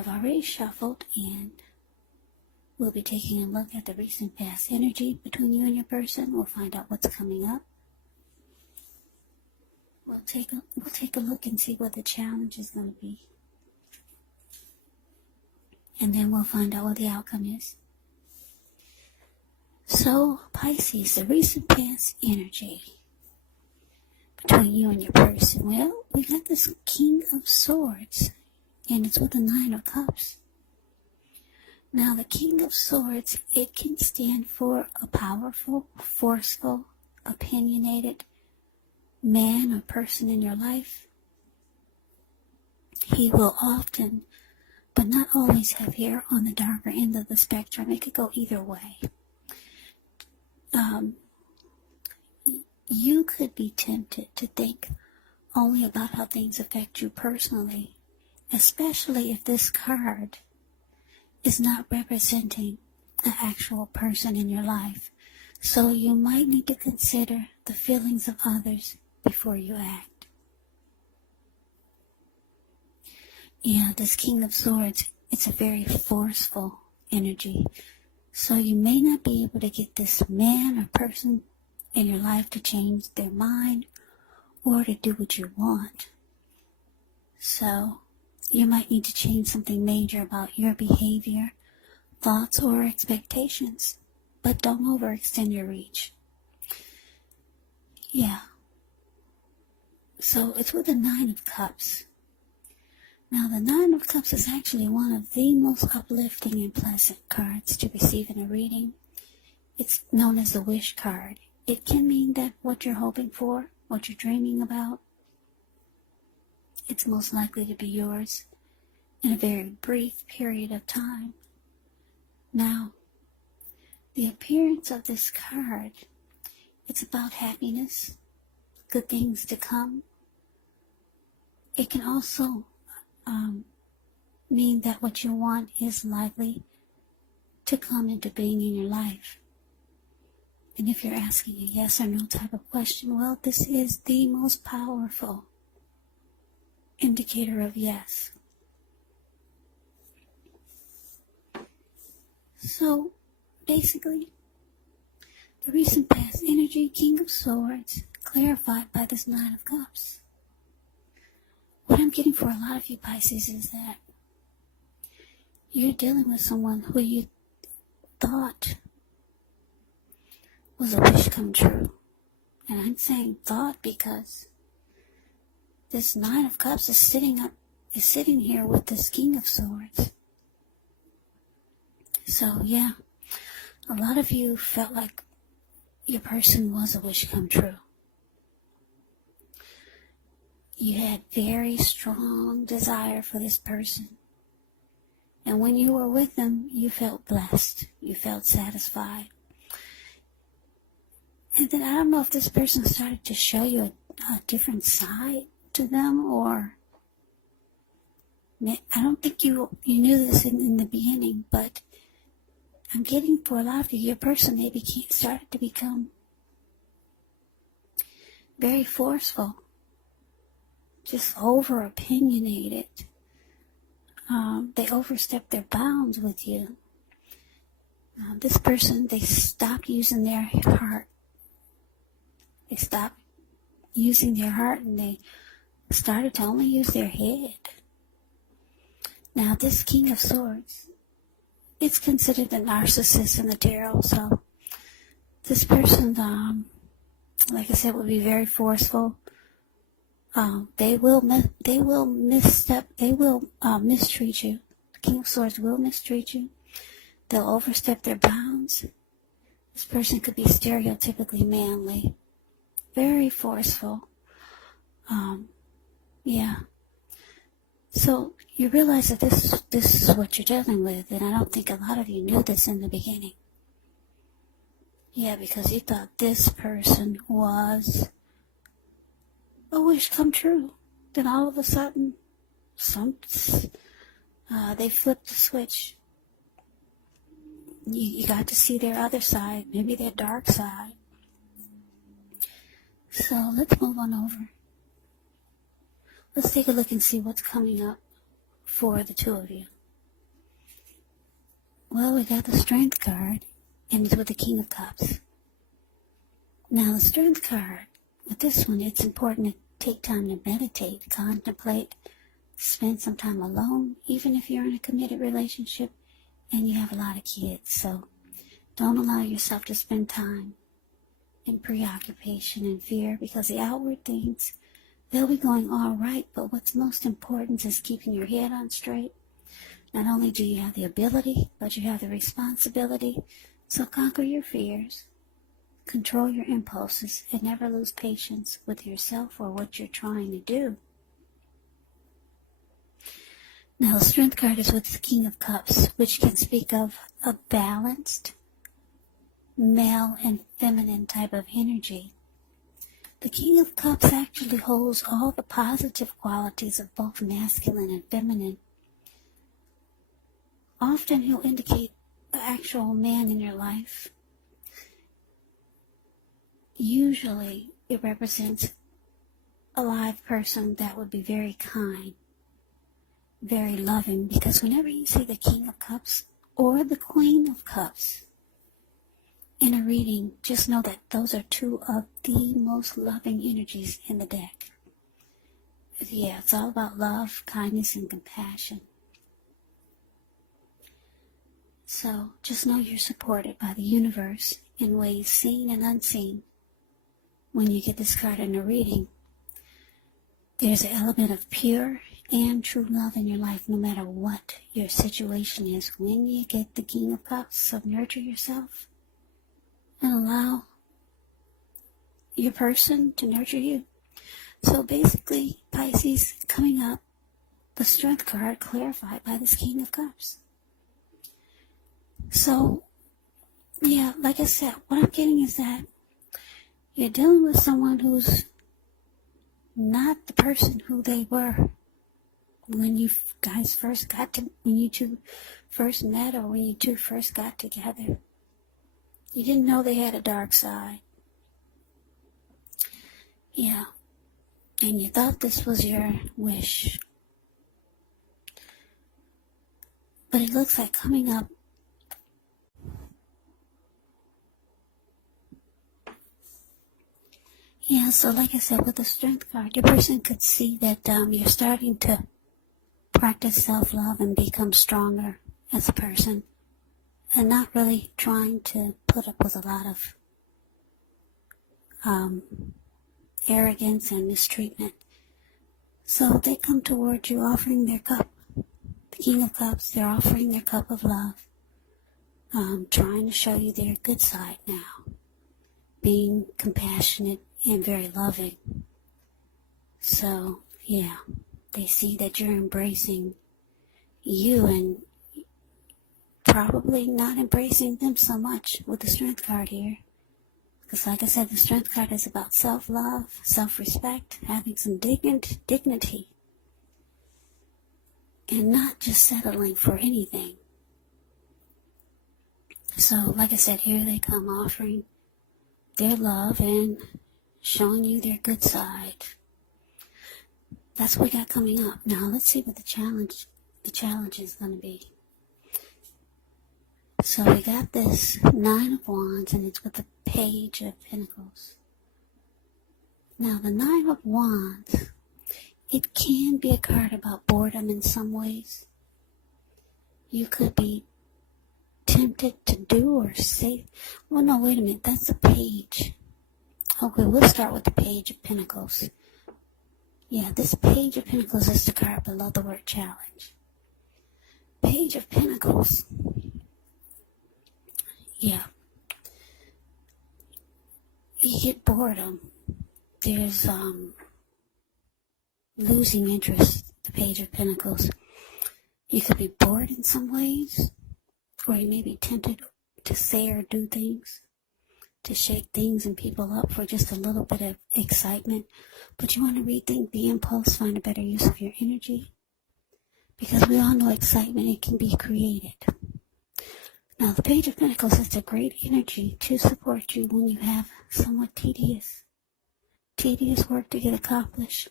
I've already shuffled, and we'll be taking a look at the recent past energy between you and your person. We'll find out what's coming up. We'll take a look and see what the challenge is going to be. And then we'll find out what the outcome is. So, Pisces, the recent past energy between you and your person. Well, we got this King of Swords, and it's with the Nine of Cups. Now, the King of Swords, it can stand for a powerful, forceful, opinionated man or person in your life. He will often, but not always, have hair on the darker end of the spectrum. It could go either way. You could be tempted to think only about how things affect you personally, especially if this card is not representing an actual person in your life. So you might need to consider the feelings of others before you act. Yeah, this King of Swords, it's a very forceful energy. So you may not be able to get this man or person in your life to change their mind or to do what you want. So you might need to change something major about your behavior, thoughts, or expectations. But don't overextend your reach. Yeah. So it's with the Nine of Cups. Now, the Nine of Cups is actually one of the most uplifting and pleasant cards to receive in a reading. It's known as the wish card. It can mean that what you're hoping for, what you're dreaming about, it's most likely to be yours in a very brief period of time. Now, the appearance of this card, it's about happiness, good things to come. It can also mean that what you want is likely to come into being in your life. And if you're asking a yes or no type of question, well, this is the most powerful indicator of yes. So, basically, the recent past energy, King of Swords, clarified by this Nine of Cups. What I'm getting for a lot of you Pisces is that you're dealing with someone who you thought was a wish come true. And I'm saying thought because this Nine of Cups is sitting here with this King of Swords. So yeah, a lot of you felt like your person was a wish come true. You had very strong desire for this person. And when you were with them, you felt blessed. You felt satisfied. And then I don't know if this person started to show you a different side to them, or I don't think you knew this in the beginning, but I'm getting for a lot of you, your person maybe started to become very forceful, just over opinionated. They overstepped their bounds with you. This person, they stopped using their heart. They stopped using their heart and they started to only use their head. Now, this King of Swords, it's considered a narcissist in the tarot. So this person, like I said, will be very forceful. They will mistreat you. The King of Swords will mistreat you. They'll overstep their bounds. This person could be stereotypically manly, very forceful. Yeah. So you realize that this is what you're dealing with, and I don't think a lot of you knew this in the beginning. Yeah, because you thought this person was a wish come true. Then all of a sudden, they flipped the switch. You got to see their other side, maybe their dark side. So let's move on over. Let's take a look and see what's coming up for the two of you. Well, we got the Strength card, and it's with the King of Cups. Now, the Strength card, with this one, it's important to take time to meditate, contemplate, spend some time alone, even if you're in a committed relationship and you have a lot of kids. So don't allow yourself to spend time in preoccupation and fear, because the outward things, they'll be going all right, but what's most important is keeping your head on straight. Not only do you have the ability, but you have the responsibility. So conquer your fears, control your impulses, and never lose patience with yourself or what you're trying to do. Now, the Strength card is with the King of Cups, which can speak of a balanced male and feminine type of energy. The King of Cups actually holds all the positive qualities of both masculine and feminine. Often he'll indicate the actual man in your life. Usually it represents a live person that would be very kind, very loving, because whenever you see the King of Cups or the Queen of Cups in a reading, just know that those are two of the most loving energies in the deck. Yeah, it's all about love, kindness, and compassion. So just know you're supported by the universe in ways seen and unseen. When you get this card in a reading, there's an element of pure and true love in your life, no matter what your situation is. When you get the King of Cups, so nurture yourself and allow your person to nurture you. So basically, Pisces, coming up, the Strength card clarified by this King of Cups. So, yeah, like I said, what I'm getting is that you're dealing with someone who's not the person who they were when you guys first when you two first met, or when you two first got together. You didn't know they had a dark side. Yeah. And you thought this was your wish. But it looks like coming up, yeah, so like I said, with the Strength card, your person could see that you're starting to practice self-love and become stronger as a person, and not really trying to put up with a lot of arrogance and mistreatment. So they come towards you offering their cup. The King of Cups, they're offering their cup of love, trying to show you their good side now, being compassionate and very loving. So, yeah, they see that you're embracing you and probably not embracing them so much with the Strength card here. Because like I said, the Strength card is about self-love, self-respect, having some dignity, and not just settling for anything. So, like I said, here they come offering their love and showing you their good side. That's what we got coming up. Now, let's see what the challenge is going to be. So we got this 9 of Wands, and it's with the Page of Pentacles. Now, the 9 of Wands, it can be a card about boredom in some ways. You could be tempted to do or say, well, no, wait a minute, that's a Page. Okay, we'll start with the Page of Pentacles. Yeah, this Page of Pentacles is the card below the word challenge. Page of Pentacles. Yeah. You get boredom. There's losing interest, the Page of Pentacles. You could be bored in some ways, or you may be tempted to say or do things, to shake things and people up for just a little bit of excitement. But you want to rethink the impulse, find a better use of your energy. Because we all know excitement, it can be created. Now, the Page of Pentacles is a great energy to support you when you have somewhat tedious work to get accomplished.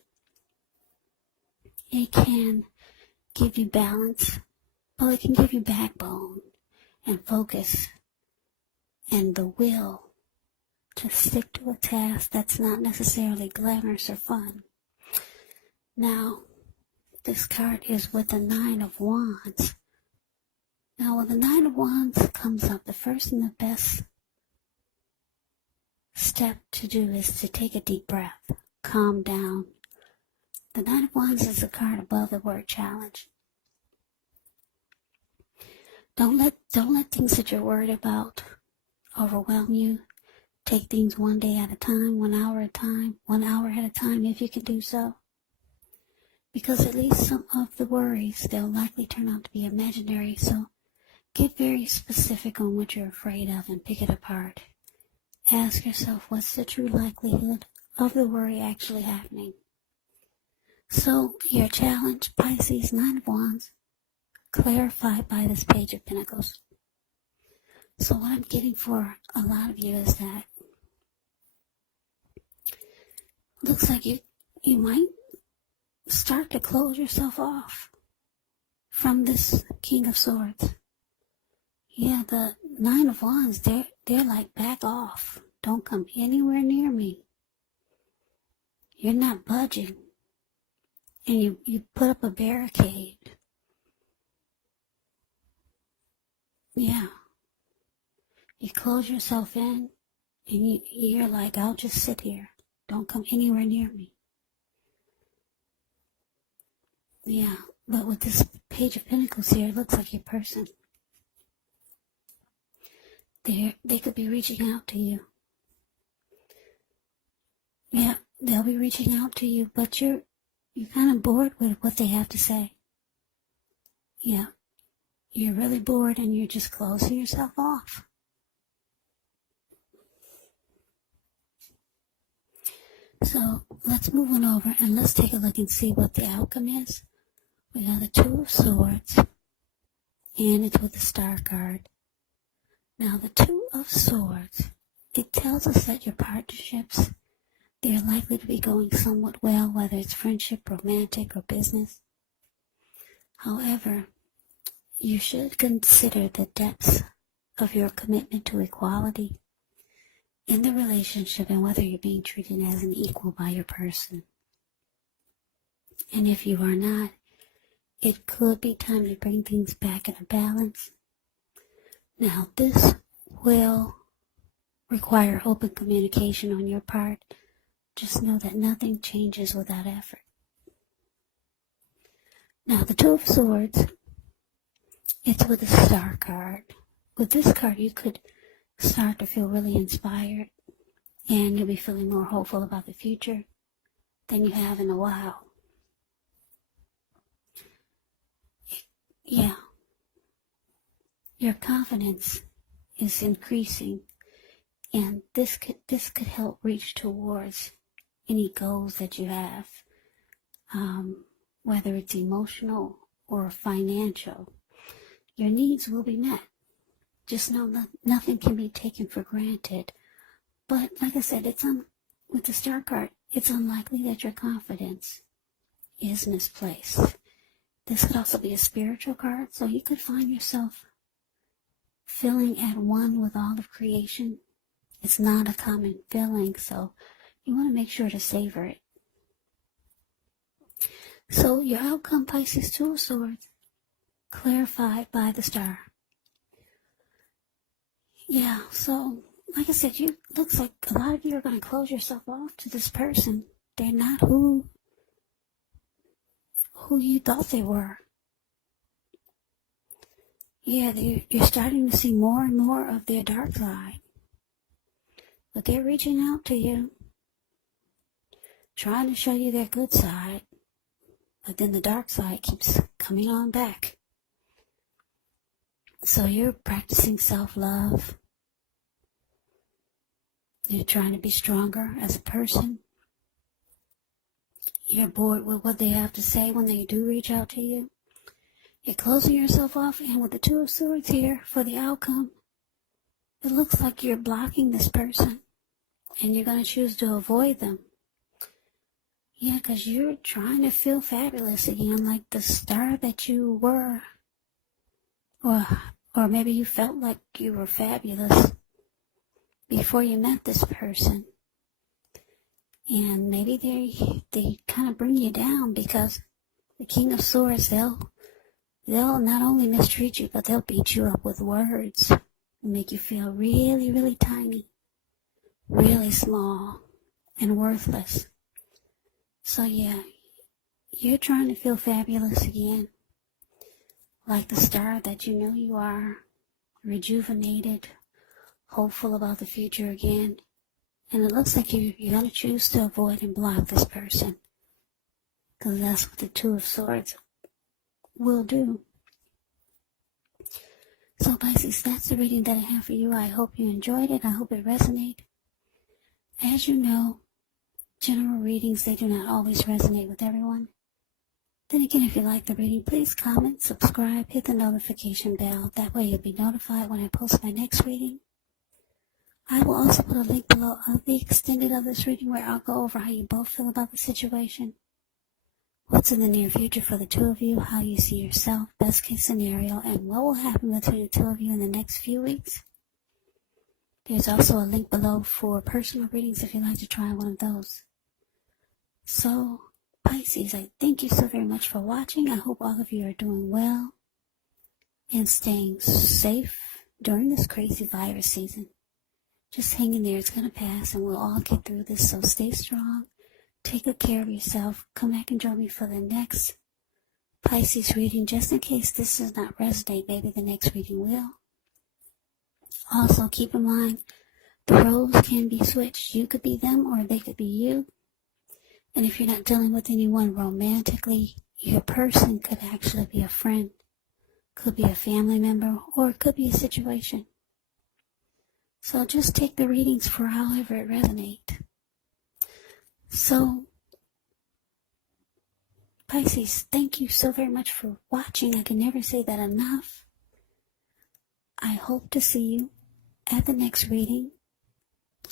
It can give you balance, but it can give you backbone. and focus and the will to stick to a task that's not necessarily glamorous or fun. Now, this card is with the Nine of Wands. Now, when the Nine of Wands comes up, the first and the best step to do is to take a deep breath, calm down. The Nine of Wands is the card above the word challenge. Don't let things that you're worried about overwhelm you. Take things one day at a time, 1 hour at a time, 1 hour at a time if you can do so. Because at least some of the worries, they'll likely turn out to be imaginary. So get very specific on what you're afraid of and pick it apart. Ask yourself, what's the true likelihood of the worry actually happening? So your challenge, Pisces, Nine of Wands, clarified by this Page of Pentacles. So what I'm getting for a lot of you is that looks like you might start to close yourself off from this King of Swords. Yeah, the Nine of Wands, they're like, back off. Don't come anywhere near me. You're not budging. And you put up a barricade. Yeah. You close yourself in and you're like, I'll just sit here. Don't come anywhere near me. Yeah, but with this Page of Pentacles here, it looks like your person, they could be reaching out to you. Yeah, they'll be reaching out to you, but you're kind of bored with what they have to say. Yeah, you're really bored and you're just closing yourself off. So let's move on over and let's take a look and see what the outcome is. We got the Two of Swords, and it's with the Star card. Now, the Two of Swords, it tells us that your partnerships, they're likely to be going somewhat well, whether it's friendship, romantic, or business. However, you should consider the depths of your commitment to equality in the relationship and whether you're being treated as an equal by your person. And if you are not, it could be time to bring things back in a balance. Now, this will require open communication on your part. Just know that nothing changes without effort. Now, the Two of Swords, it's with a Star card. With this card, you could start to feel really inspired, and you'll be feeling more hopeful about the future than you have in a while. Yeah. Your confidence is increasing, and this could help reach towards any goals that you have, whether it's emotional or financial. Your needs will be met. Just know that nothing can be taken for granted. But like I said, with the Star card, it's unlikely that your confidence is misplaced. This could also be a spiritual card, so you could find yourself feeling at one with all of creation. It's not a common feeling, so you want to make sure to savor it. So your outcome, Pisces, Two of Swords, clarified by the Star. Yeah, so like I said, looks like a lot of you are going to close yourself off to this person. They're not who you thought they were. Yeah, you're starting to see more and more of their dark side. But they're reaching out to you, trying to show you their good side. But then the dark side keeps coming on back. So you're practicing self-love. You're trying to be stronger as a person. You're bored with what they have to say when they do reach out to you. You're closing yourself off, and with the Two of Swords here for the outcome, it looks like you're blocking this person, and you're going to choose to avoid them. Yeah, because you're trying to feel fabulous again, like the star that you were, or Or maybe you felt like you were fabulous before you met this person. And maybe they kind of bring you down, because the King of Swords, they'll not only mistreat you, but they'll beat you up with words and make you feel really, really tiny, really small, and worthless. So yeah, you're trying to feel fabulous again, like the star that you know you are, rejuvenated, hopeful about the future again. And it looks like you're going to choose to avoid and block this person, because that's what the Two of Swords will do. So Pisces, that's the reading that I have for you. I hope you enjoyed it. I hope it resonated. As you know, general readings, they do not always resonate with everyone. Then again, if you like the reading, please comment, subscribe, hit the notification bell. That way you'll be notified when I post my next reading. I will also put a link below of the extended of this reading, where I'll go over how you both feel about the situation, what's in the near future for the two of you, how you see yourself, best case scenario, and what will happen between the two of you in the next few weeks. There's also a link below for personal readings if you'd like to try one of those. So, Pisces, I thank you so very much for watching. I hope all of you are doing well and staying safe during this crazy virus season. Just hang in there. It's going to pass, and we'll all get through this. So stay strong. Take good care of yourself. Come back and join me for the next Pisces reading. Just in case this does not resonate, maybe the next reading will. Also, keep in mind, the roles can be switched. You could be them, or they could be you. And if you're not dealing with anyone romantically, your person could actually be a friend, could be a family member, or it could be a situation. So just take the readings for however it resonates. So, Pisces, thank you so very much for watching. I can never say that enough. I hope to see you at the next reading.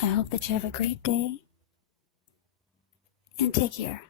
I hope that you have a great day. And take care.